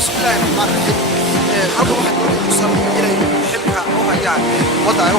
بسم الله الرحمن الرحيم. halkan waxaan doonaya ku saabsan inay xilka u hayaan wadda ay